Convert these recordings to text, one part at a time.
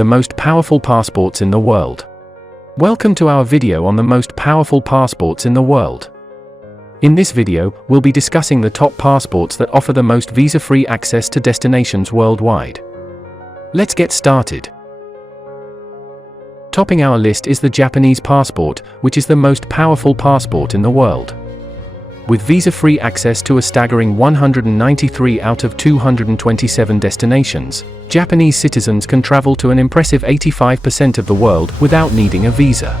the most powerful passports in the world. Welcome to our video on the most powerful passports in the world. In this video, we'll be discussing the top passports that offer the most visa-free access to destinations worldwide. Let's get started. Topping our list is the Japanese passport, which is the most powerful passport in the world. With visa-free access to a staggering 193 out of 227 destinations, Japanese citizens can travel to an impressive 85% of the world without needing a visa.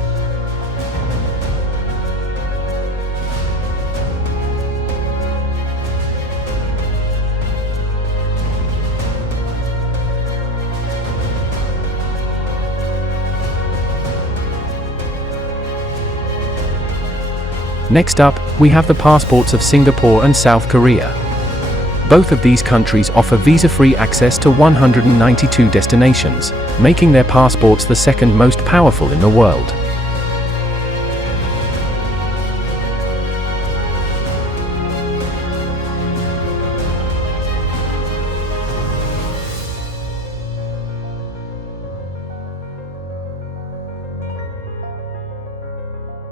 Next up, we have the passports of Singapore and South Korea. Both of these countries offer visa-free access to 192 destinations, making their passports the second most powerful in the world.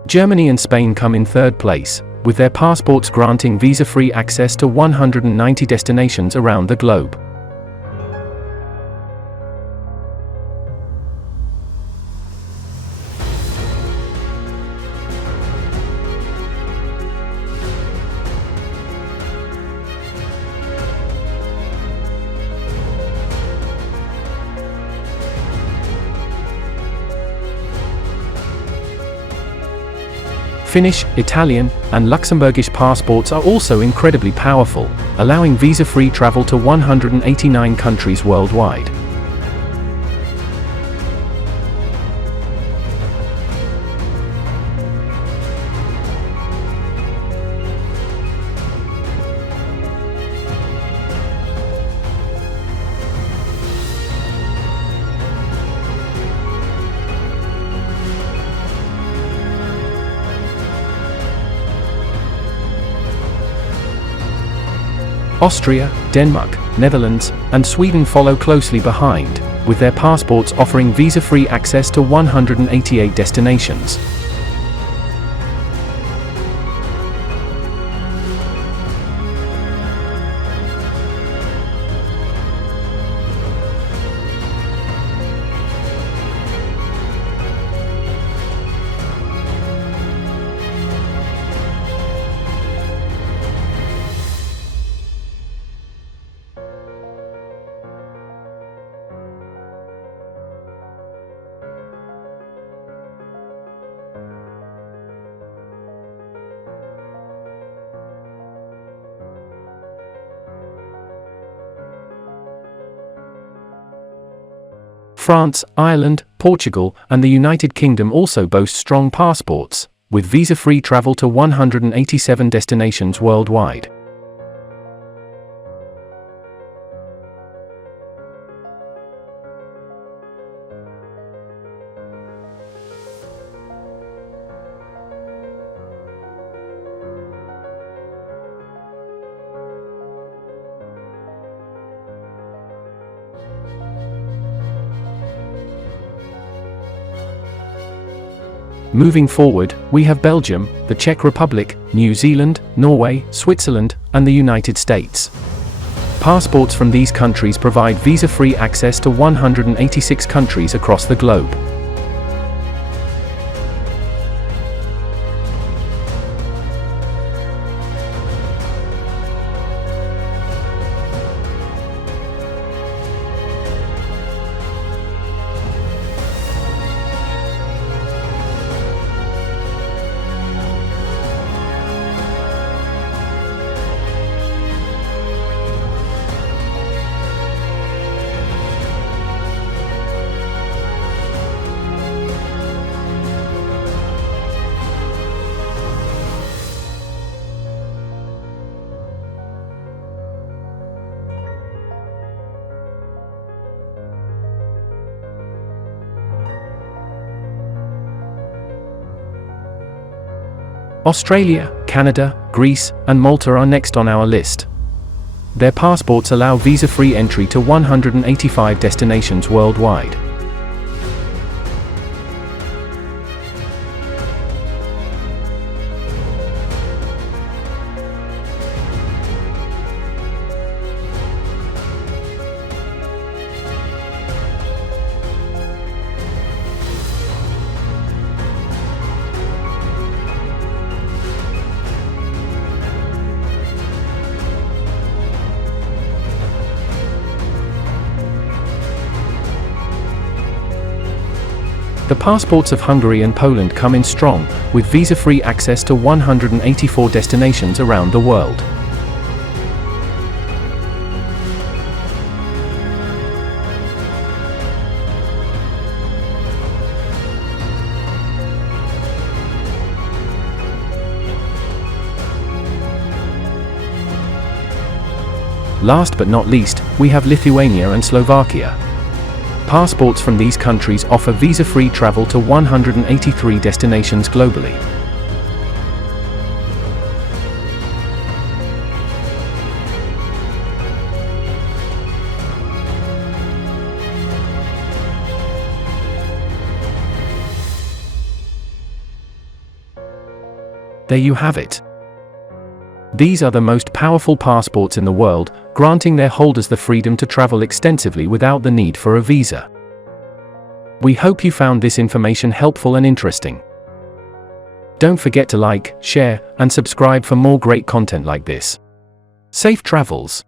Germany and Spain come in third place, with their passports granting visa-free access to 190 destinations around the globe. Finnish, Italian, and Luxembourgish passports are also incredibly powerful, allowing visa-free travel to 189 countries worldwide. Austria, Denmark, Netherlands, and Sweden follow closely behind, with their passports offering visa-free access to 188 destinations. France, Ireland, Portugal, and the United Kingdom also boast strong passports, with visa-free travel to 187 destinations worldwide. Moving forward, we have Belgium, the Czech Republic, New Zealand, Norway, Switzerland, and the United States. Passports from these countries provide visa-free access to 186 countries across the globe. Australia, Canada, Greece, and Malta are next on our list. Their passports allow visa-free entry to 185 destinations worldwide. The passports of Hungary and Poland come in strong, with visa-free access to 184 destinations around the world. Last but not least, we have Lithuania and Slovakia. Passports from these countries offer visa-free travel to 183 destinations globally. There you have it. These are the most powerful passports in the world, granting their holders the freedom to travel extensively without the need for a visa. We hope you found this information helpful and interesting. Don't forget to like, share, and subscribe for more great content like this. Safe travels!